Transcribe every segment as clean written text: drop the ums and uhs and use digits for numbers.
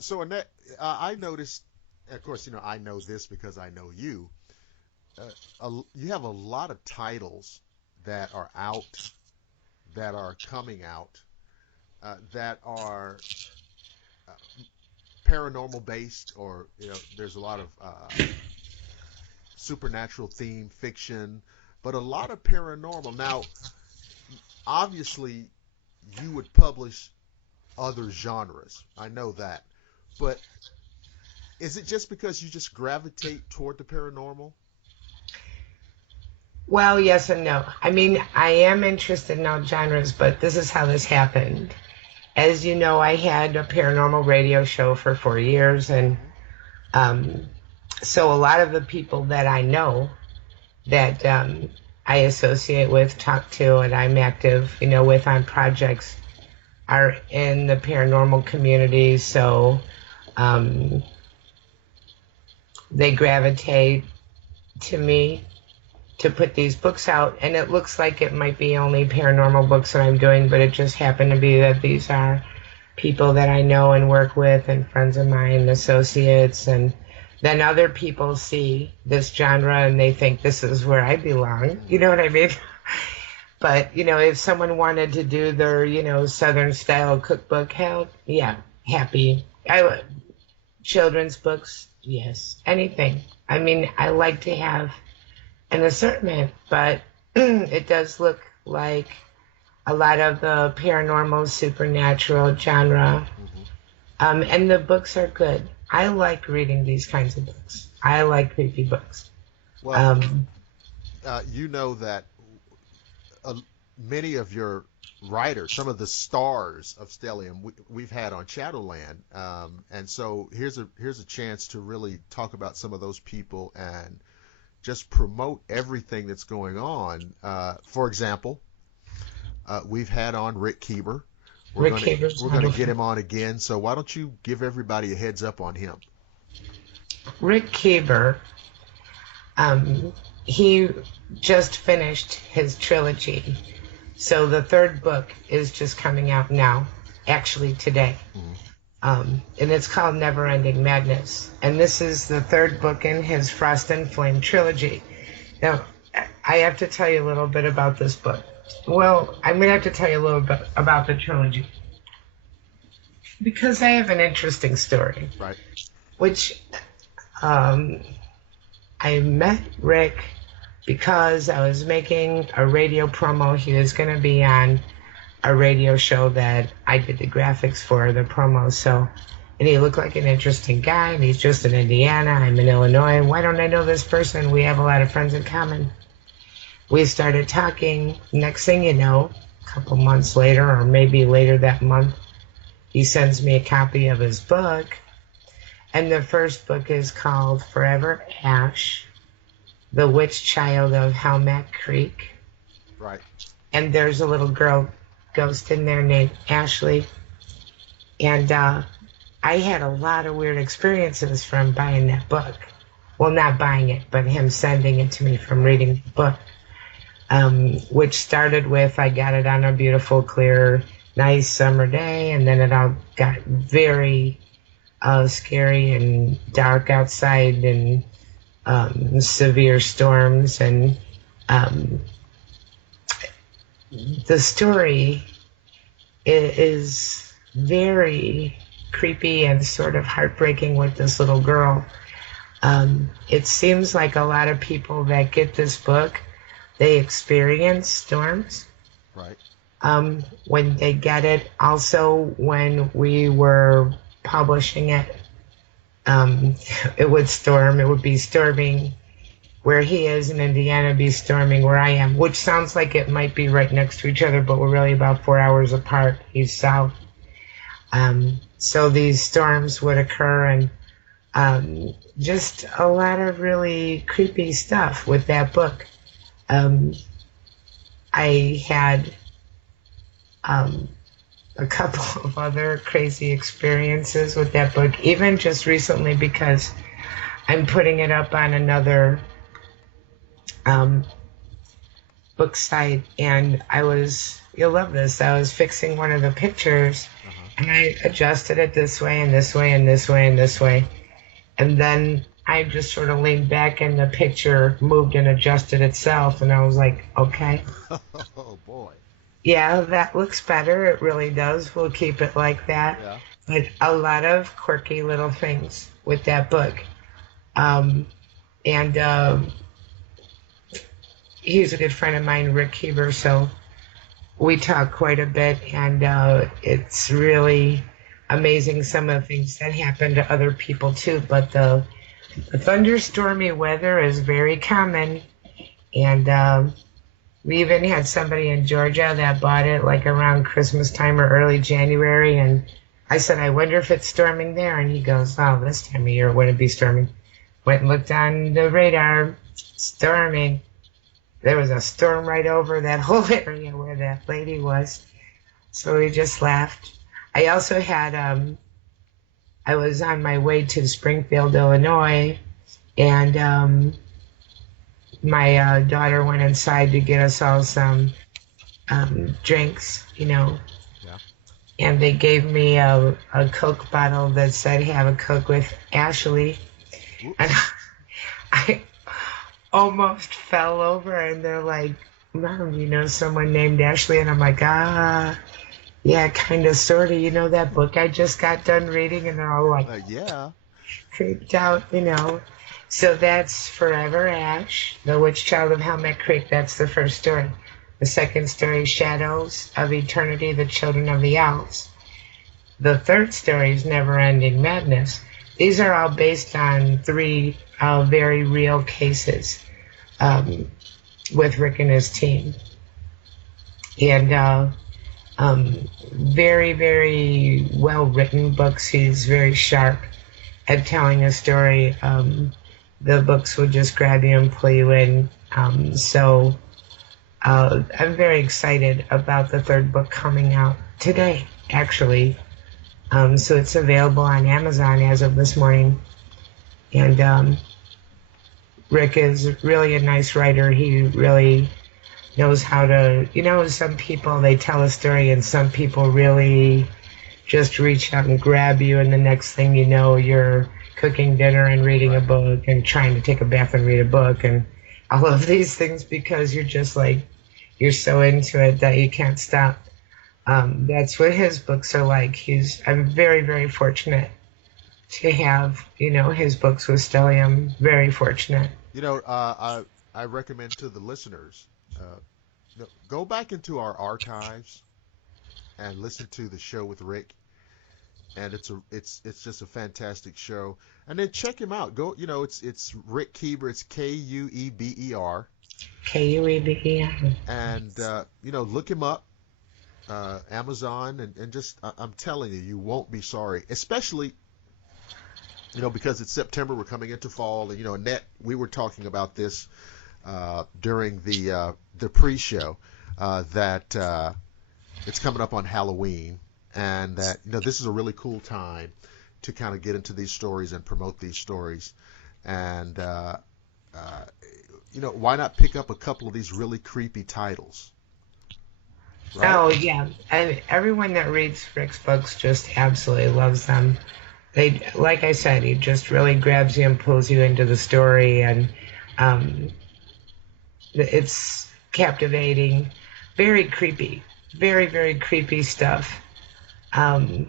So Annette, I noticed, of course, I know this because I know you. You have a lot of titles that are out, that are coming out, that are uh, paranormal based, or there's a lot of supernatural theme fiction, but a lot of paranormal. Now, obviously, you would publish other genres. I know that, but is it just because you just gravitate toward the paranormal? Well, yes and no. I mean, I am interested in all genres, but this is how this happened. As you know, I had a paranormal radio show for 4 years, and Hmm. um, so a lot of the people that I know that I associate with, talk to, and I'm active, with on projects are in the paranormal community. So um, they gravitate to me to put these books out, and it looks like it might be only paranormal books that I'm doing, but it just happened to be that these are people that I know and work with, and friends of mine, associates, and then other people see this genre and they think this is where I belong. You know what I mean? But if someone wanted to do their, Southern style cookbook, hell, yeah, happy. Children's books, yes, anything. I mean, I like to have an assortment, but it does look like a lot of the paranormal, supernatural genre. Hmm. And the books are good. I like reading these kinds of books. I like creepy books. Well, Um, you know that uh, many of your writers, some of the stars of Stellium, we've had on Shadowland, and so here's a chance to really talk about some of those people and just promote everything that's going on. For example, we've had on Rick Keeber. We're Rick gonna Haber's we're gonna get wonderful. him on again. So why don't you give everybody a heads up on him? Rick Haber, um, he just finished his trilogy. So the third book is just coming out now, actually today. Mm-hmm. And it's called Never Ending Madness. And this is the third book in his Frost and Flame trilogy. Now, I have to tell you a little bit about this book. Well, I'm going to have to tell you a little bit about the trilogy because I have an interesting story, Right. which um, I met Rick because I was making a radio promo. He was going to be on a radio show that I did the graphics for, the promo. So, and he looked like an interesting guy, and he's just in Indiana. I'm in Illinois. Why don't I know this person? We have a lot of friends in common. We started talking. Next thing you know, a couple months later, or maybe later that month, he sends me a copy of his book. And the first book is called Forever Ash, The Witch Child of Helmet Creek. Right. And there's a little girl ghost in there named Ashley. And I had a lot of weird experiences from buying that book. Well, not buying it, but him sending it to me from reading the book. Which started with I got it on a beautiful, clear, nice summer day, and then it all got very scary and dark outside, and severe storms, and um, the story is very creepy and sort of heartbreaking with this little girl. It seems like a lot of people that get this book, they experience storms Right. when they get it. Also, when we were publishing it, um, it would storm. It would be storming where he is in Indiana, be storming where I am, which sounds like it might be right next to each other, but we're really about 4 hours apart. He's south. So these storms would occur, and just a lot of really creepy stuff with that book. Um, I had um, a couple of other crazy experiences with that book, even just recently because I'm putting it up on another um, book site, and you'll love this, I was fixing one of the pictures, Uh huh. and I adjusted it this way and this way and this way and this way. And then I just sort of leaned back and the picture moved and adjusted itself. And I was like, okay, Oh boy. yeah, that looks better. It really does. We'll keep it like that. Yeah. But a lot of quirky little things with that book. Um, and he's a good friend of mine, Rick Heber. So we talk quite a bit. And it's really amazing some of the things that happen to other people too. But the thunderstormy weather is very common. And we even had somebody in Georgia that bought it like around Christmas time or early January. And I said, I wonder if it's storming there. And he goes, oh, this time of year it wouldn't be storming. Went and looked on the radar, storming. There was a storm right over that whole area where that lady was. So we just laughed. I also had, I was on my way to Springfield, Illinois, and my daughter went inside to get us all some drinks, Yeah. and they gave me a Coke bottle that said, have a Coke with Ashley. And Whoops. I almost fell over, and they're like, Mom, someone named Ashley. And I'm like, yeah, kind of, sort of. That book I just got done reading? And they're all like Yeah. creeped out. So that's Forever Ash, The Witch Child of Helmet Creek. That's the first story. The second story, Shadows of Eternity, The Children of the Owls. The third story is Never Ending Madness. These are all based on three very real cases with Rick and his team. And very, very well written books. He's very sharp at telling a story. The books will just grab you and pull you in. So I'm very excited about the third book coming out today, actually. So it's available on Amazon as of this morning. And Rick is really a nice writer. He really knows how to, some people, they tell a story and some people really just reach out and grab you, and the next thing you know, you're cooking dinner and reading a Right. book and trying to take a bath and read a book and all of these things because you're just like, you're so into it that you can't stop. That's what his books are like. I'm very, very fortunate to have, his books with Stellium. Very fortunate. You know, I recommend to the listeners, go back into our archives and listen to the show with Rick, and it's just a fantastic show. And then check him out. Go, it's Rick Keeber. It's Kueber, Kueb. and look him up, Amazon, and just I'm telling you, you won't be sorry. Especially because it's September, we're coming into fall, and Annette, we were talking about this during the pre-show, that it's coming up on Halloween, and that this is a really cool time to kind of get into these stories and promote these stories, and uh, why not pick up a couple of these really creepy titles, right? Oh yeah, and everyone that reads Rick's books just absolutely loves them. They, like I said, he just really grabs you and pulls you into the story, and um, it's captivating, very creepy, very, very creepy stuff. Um,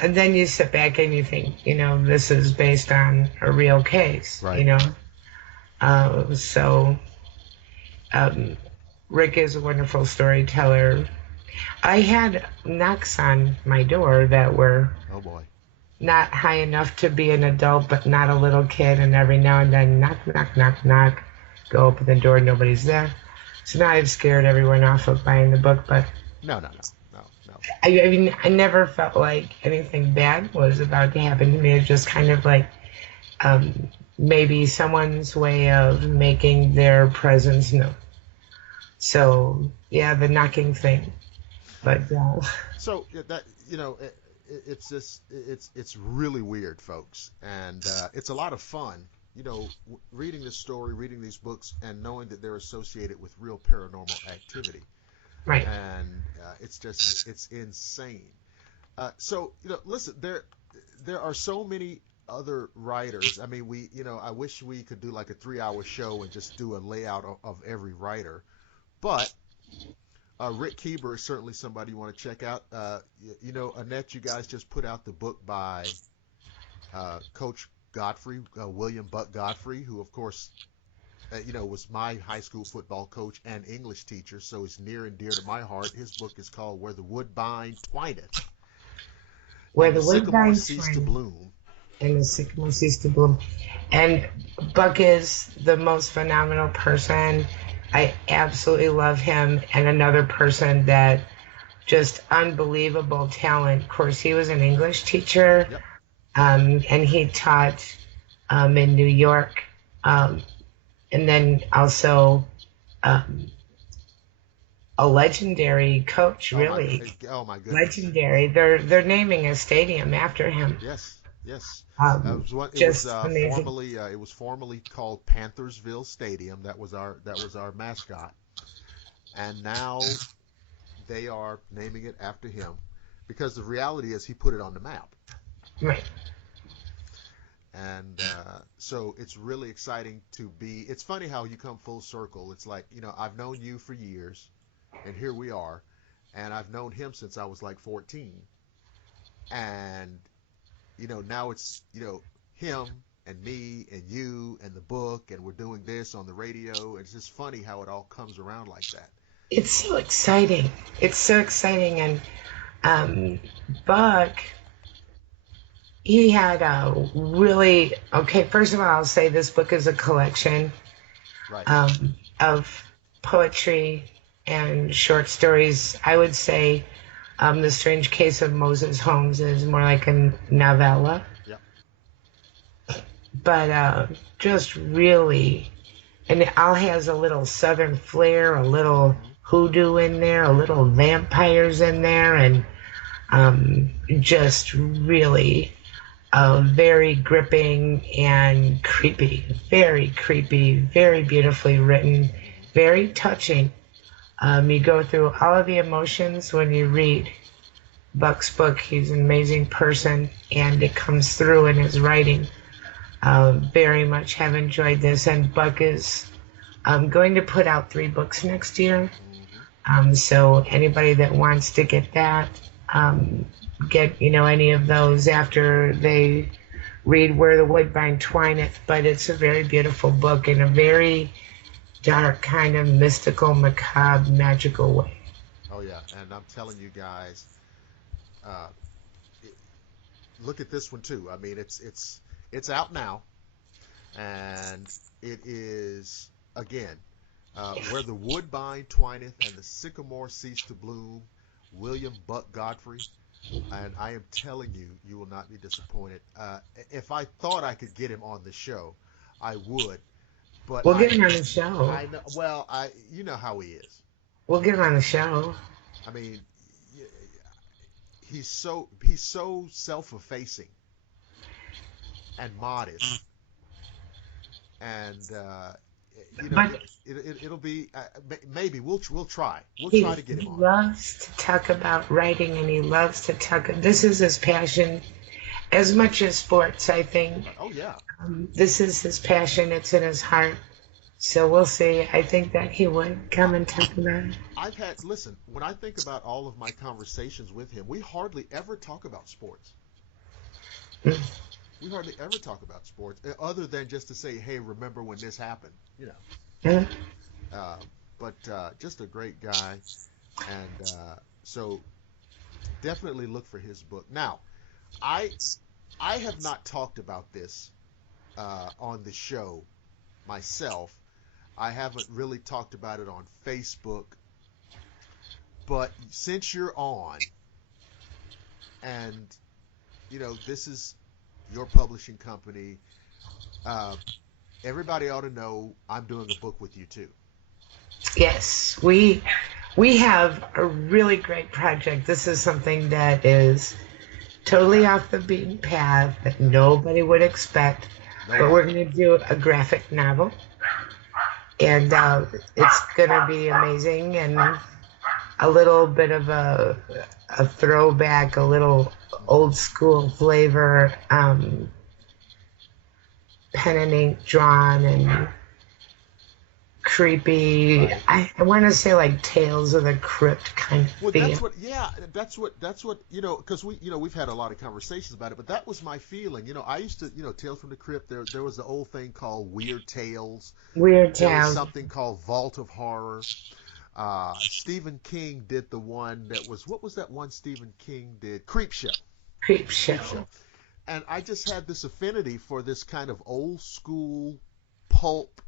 and then you sit back and you think, this is based on a real case, Right. So um, Rick is a wonderful storyteller. I had knocks on my door that were Oh boy. not high enough to be an adult, but not a little kid. And every now and then, knock, knock, knock, knock. Go open the door, nobody's there. So now I've scared everyone off of buying the book. But No, no, no, no, no. I mean, I never felt like anything bad was about to happen to me. It's just kind of like maybe someone's way of making their presence known. So yeah, the knocking thing. But So that it's just it's really weird, folks, and it's a lot of fun. Reading this story, reading these books, and knowing that they're associated with real paranormal activity, right. and it's insane. So listen, there are so many other writers. I mean, I wish we could do like a 3 hour show and just do a layout of every writer. But Rick Keeber is certainly somebody you want to check out. Annette, you guys just put out the book by Coach Godfrey, William Buck Godfrey, who, of course, was my high school football coach and English teacher, so it's near and dear to my heart. His book is called Where the Woodbine Twineth Where and the the Sycamore woodbine Cease to twine Bloom. and the sycamore cease to bloom. And Buck is the most phenomenal person. I absolutely love him. And another person that just unbelievable talent. Of course, he was an English teacher, Yep. and he taught in New York, um, and then also um, a legendary coach, really Oh my goodness. legendary. They're naming a stadium after him. Yes, yes. Um, just amazing. It was formerly called Panthersville Stadium. That was our mascot, and now they are naming it after him because the reality is he put it on the map. Right. And so it's really exciting to be. It's funny how you come full circle. It's like, I've known you for years, and here we are. And I've known him since I was like 14. And, now it's, him and me and you and the book, and we're doing this on the radio. It's just funny how it all comes around like that. It's so exciting. It's so exciting. And um, Buck, he had a really, okay, first of all, I'll say this book is a collection Right. of poetry and short stories. I would say The Strange Case of Moses Holmes is more like a novella, Yep. but just really, and it all has a little southern flair, a little Hmm. hoodoo in there, a little vampires in there, and just really very gripping and creepy, very beautifully written, Hmm. very touching. You go through all of the emotions when you read Buck's book. He's an amazing person, and it comes through in his writing. Very much have enjoyed this, and Buck is going to put out 3 books next year. Hmm. So anybody that wants to get that, um, get any of those after they read Where the Woodbine Twineth. But it's a very beautiful book in a very dark, kind of mystical, macabre, magical way. Oh yeah, and I'm telling you guys, uh, look at this one too. I mean, it's out now, and it is again where the woodbine twineth and the sycamore cease to bloom. William Buck Godfrey, and I am telling you, you will not be disappointed. If I thought I could get him on the show, I would, but We'll get him on the show. I know. Well, you know how he is. We'll get him on the show. I mean, he's so self-effacing and modest, and But it'll be maybe we'll try he to get him on. loves to talk about writing, and he loves to talk. This is his passion as much as sports, I think. Oh yeah. This is his passion. It's in his heart. So we'll see. I think that he would come and talk about it. Listen, when I think about all of my conversations with him, we hardly ever talk about sports. Mm. We hardly ever talk about sports, other than just to say, "Hey, remember when this happened?" Yeah. Uh, but just a great guy, and so definitely look for his book. Now, I I have not talked about this on the show myself. I haven't really talked about it on Facebook, but since you're on, and this is your publishing company, uh, everybody ought to know I'm doing a book with you too. Yes, we have a really great project. This is something that is totally off the beaten path that nobody would expect. But we're Nobody. going to do a graphic novel, and it's going to be amazing and a little bit of a throwback, a little old school flavor, pen and ink drawn and creepy. Right. I want to say like Tales of the Crypt kind of Well, feel. that's what, yeah, that's what, because we've had a lot of conversations about it, but that was my feeling. I used to, Tales from the Crypt, there was the old thing called Weird Tales. Weird There was Tales, something called Vault of Horror. Stephen King did the one that was, what was that one Stephen King did? Creep Show. Creep Creep Show. Show. And I just had this affinity for this kind of old school pulp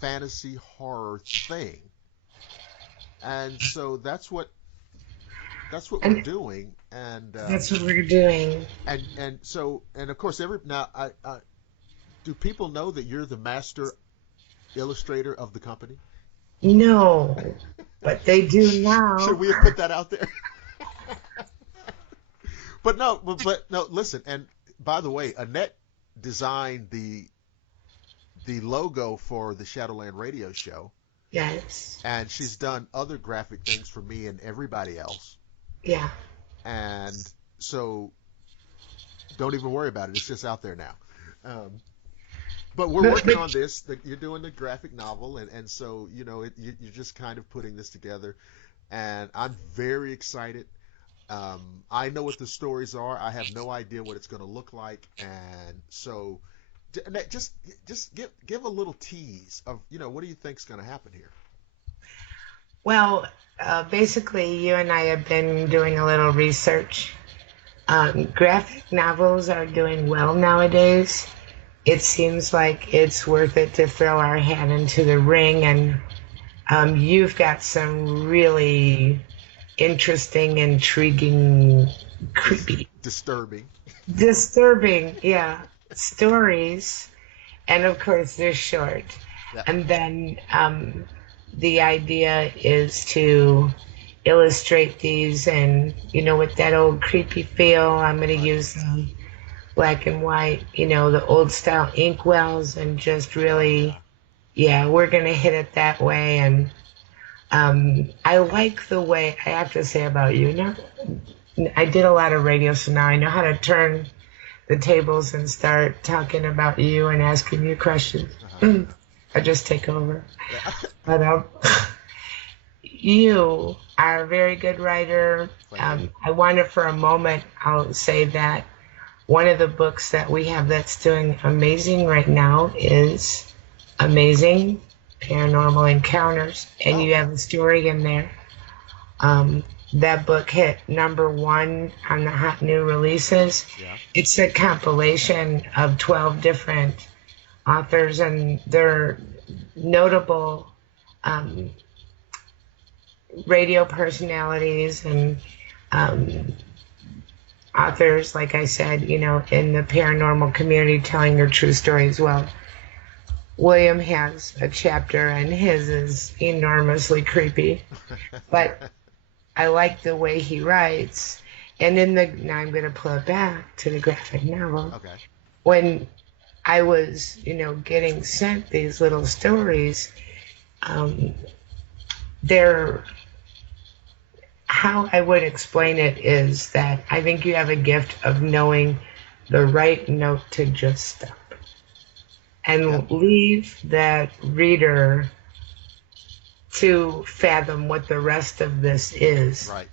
fantasy horror thing. And so that's what we're And doing. And that's what we're doing. and of course every now I do people know that you're the master illustrator of the company? No, but they do Should now. we have put that out there? But no, listen. And by the way, Annette designed the logo for the Shadowland radio show, Yes. and she's done other graphic things for me and everybody else. Yeah. And so don't even worry about it. It's just out there now. Um, but we're But, working but on this. You're doing the graphic novel, and so you're just kind of putting this together, and I'm very excited. I know what the stories are. I have no idea what it's going to look like, and so just give a little tease of what do you think's going to happen here? well, basically, you and I have been doing a little research. Graphic novels are doing well nowadays. It seems like it's worth it to throw our hat into the ring, and you've got some really interesting, intriguing, creepy, Disturbing. disturbing, yeah, stories. And of course, they're short. Yeah. And then the idea is to illustrate these, and with that old creepy feel, I'm going to Right. use black and white, the old style ink wells, and just Oh really, yeah. yeah, we're going to hit it that way. And I like the way, I have to say about you now, I did a lot of radio, so now I know how to turn the tables and start talking about you and asking you questions. Uh-huh. I just take over. Yeah. But you are a very good writer. Thank you. I wanted for a moment, I'll say that one of the books that we have that's doing amazing right now is Amazing Paranormal Encounters, and Oh you have a story in there. That book hit #1 on the hot new releases. yeah. It's a compilation of 12 different authors, and they're notable um, radio personalities and um, authors, like I said, in the paranormal community telling their true story as well. William has a chapter, and his is enormously creepy, but I like the way he writes. And now I'm going to pull it back to the graphic novel. Okay. When I was, getting sent these little stories, um, they're, how I would explain it is that I think you have a gift of knowing the right note to just stop Yeah. and leave that reader to fathom what the rest of this is. Right.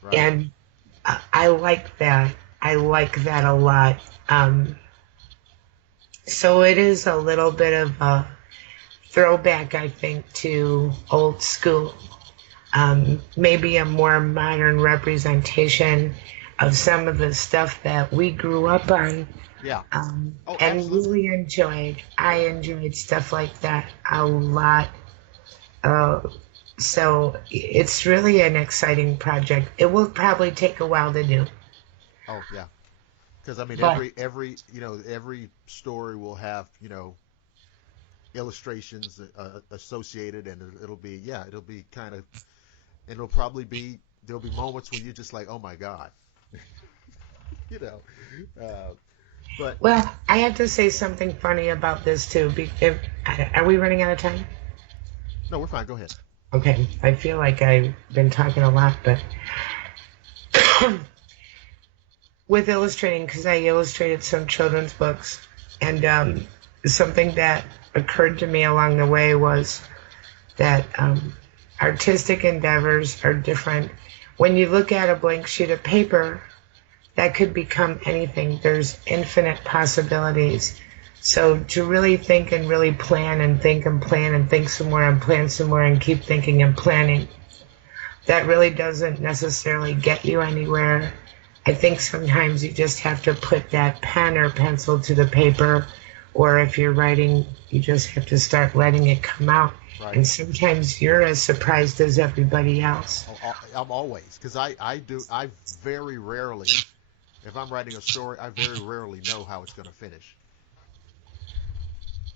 Right. And I like that. I like that a lot. So it is a little bit of a throwback, I think, to old school. Maybe a more modern representation of some of the stuff that we grew up on, Yeah. Oh, and absolutely. really enjoyed. I enjoyed stuff like that a lot. Uh, so it's really an exciting project. It will probably take a while to do, Oh yeah. Because I mean, but every story will have illustrations associated, and it'll be kind of, and it'll probably be there'll be moments when you're just like, oh my god, you know. Uh, but well, I have to say something funny about this too. Are we running out of time? no, we're fine. Go ahead. Okay, I feel like I've been talking a lot, but with illustrating, because I illustrated some children's books, and something that occurred to me along the way was that artistic endeavors are different. When you look at a blank sheet of paper, that could become anything. There's infinite possibilities. So to really think and really plan and think and plan and think some more and plan some more and keep thinking and planning, that really doesn't necessarily get you anywhere. I think sometimes you just have to put that pen or pencil to the paper, or if you're writing, you just have to start letting it come out. Right. And sometimes you're as surprised as everybody else. I'm always, because I very rarely, if I'm writing a story, I very rarely know how it's going to finish.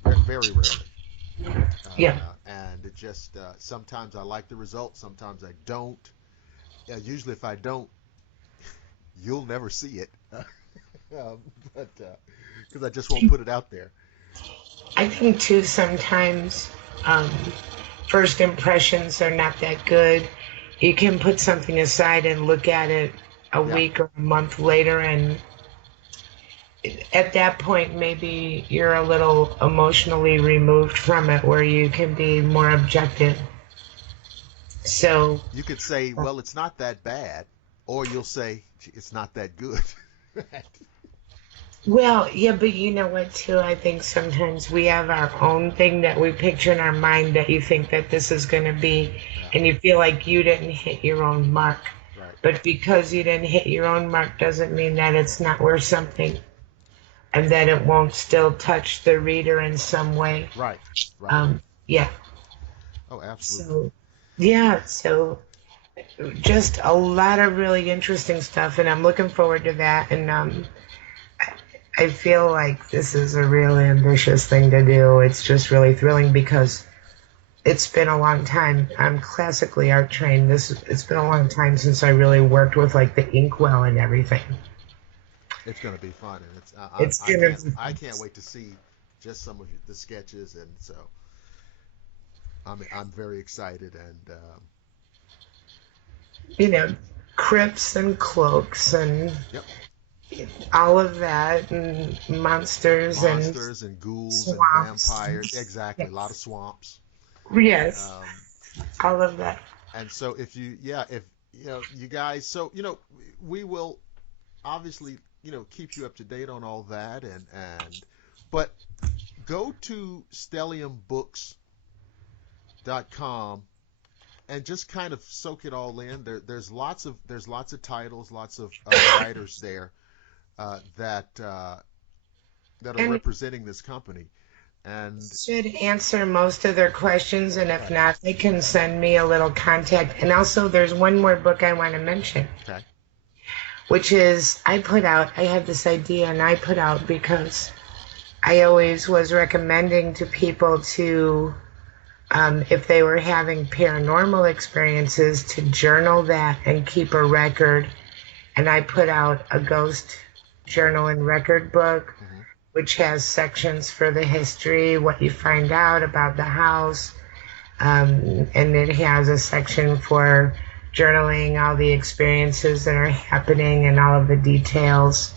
Very rarely. Yeah. And it just, sometimes I like the result, sometimes I don't. Usually if I don't, you'll never see it. But because I just won't put it out there. I think too sometimes first impressions are not that good. You can put something aside and look at it a Yeah. week or a month later, and at that point maybe you're a little emotionally removed from it where you can be more objective. So You could say, well, it's not that bad, or you'll say, "Gee, it's not that good." well, yeah, but you know what too, I think sometimes we have our own thing that we picture in our mind that you think that this is going to be, Yeah. and you feel like you didn't hit your own mark. Right. But because you didn't hit your own mark doesn't mean that it's not worth something and that it won't still touch the reader in some way. Right. Right. Yeah. Oh, absolutely. So, yeah. So, just a lot of really interesting stuff, and I'm looking forward to that. And I feel like this is a real ambitious thing to do. It's just really thrilling because it's been a long time. I'm classically art trained. It's been a long time since I really worked with like the inkwell and everything. It's going to be fun, and It's gonna be, I can't wait to see just some of the sketches, and so I'm very excited, and you know, crypts and cloaks and yep, all of that, and monsters and ghouls and swamps. vampires, exactly, a lot of Yes, swamps, yes, um, all of that. and so if you guys, so we will obviously keep you up to date on all that, and but go to stelliumbooks.com and just kind of soak it all in. There's lots of titles, lots of writers there that are And representing this company. And should answer most of their questions, and if right, not, they can send me a little contact. And also, there's one more book I want to mention, okay, which is I had this idea, and I put out because I always was recommending to people to, if they were having paranormal experiences, to journal that and keep a record. And I put out a ghost journal and record book, hmm, which has sections for the history, what you find out about the house, and it has a section for journaling all the experiences that are happening and all of the details.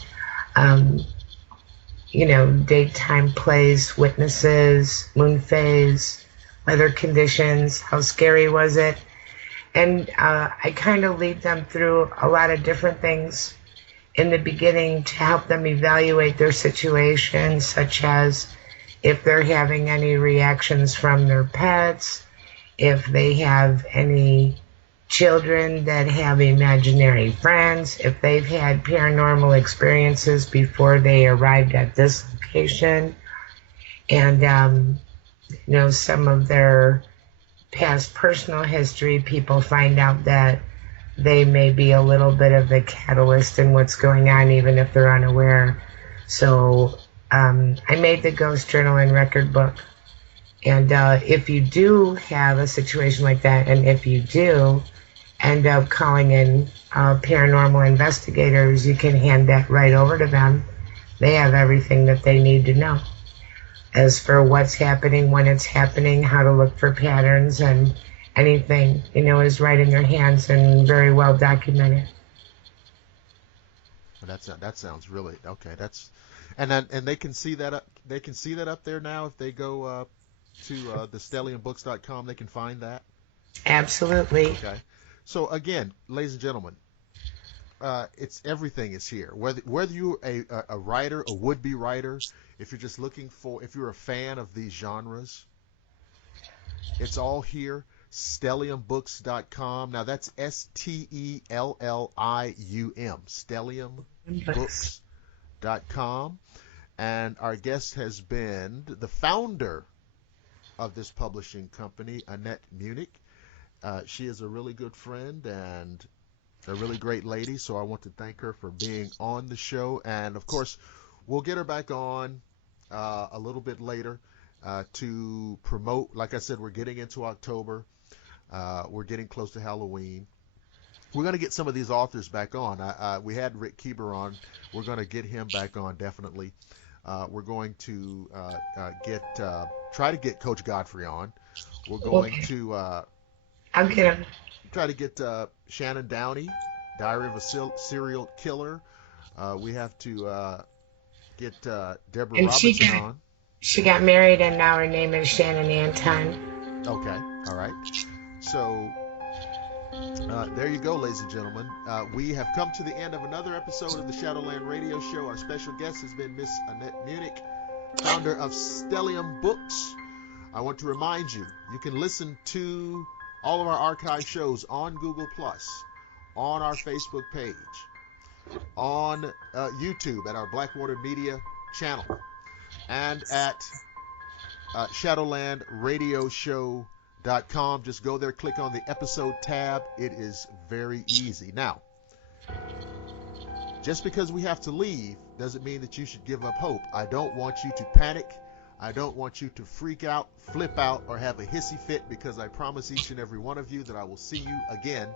Um, date, time, place, witnesses, moon phase, weather conditions, how scary was it? And I kind of lead them through a lot of different things in the beginning to help them evaluate their situation, such as if they're having any reactions from their pets, if they have any children that have imaginary friends, if they've had paranormal experiences before they arrived at this location, and some of their past personal history. People find out that they may be a little bit of the catalyst in what's going on, even if they're unaware. So I made the ghost journal and record book. And if you do have a situation like that, and if you do end up calling in paranormal investigators, you can hand that right over to them. They have everything that they need to know as for what's happening, when it's happening, how to look for patterns, and anything, is right in your hands and very well documented. That sounds really okay. That's and they can see that they can see that up there now if they go to the stelliumbooks.com. They can find that. Absolutely. Okay. So again, ladies and gentlemen, it's everything is here. Whether you're a writer, a would-be writer, if you're just looking for, if you're a fan of these genres, it's all here. Stelliumbooks.com. Now that's Stellium. Stelliumbooks.com. And our guest has been the founder of this publishing company, Annette Munnich. She is a really good friend and a really great lady, so I want to thank her for being on the show. And of course, we'll get her back on a little bit later to promote. Like I said, we're getting into October. We're getting close to Halloween. We're going to get some of these authors back on. We had Rick Keeber on. We're going to get him back on definitely. We're going to try to get Coach Godfrey on. We're going Okay. to I'll get him. try to get Shannon Downey, Diary of a Serial Killer. We have to get Deborah And Robinson on. she got married, and now her name is Shannon Anton. Okay, all right. So there you go, ladies and gentlemen. We have come to the end of another episode of the Shadowland Radio Show. Our special guest has been Miss Annette Munnich, founder of Stellium Books. I want to remind you, you can listen to all of our archive shows on Google+, on our Facebook page, on YouTube at our Blackwater Media channel, and at shadowlandradioshow.com. Just go there, click on the episode tab. It is very easy. Now, just because we have to leave doesn't mean that you should give up hope. I don't want you to panic. I don't want you to freak out, flip out, or have a hissy fit, because I promise each and every one of you that I will see you again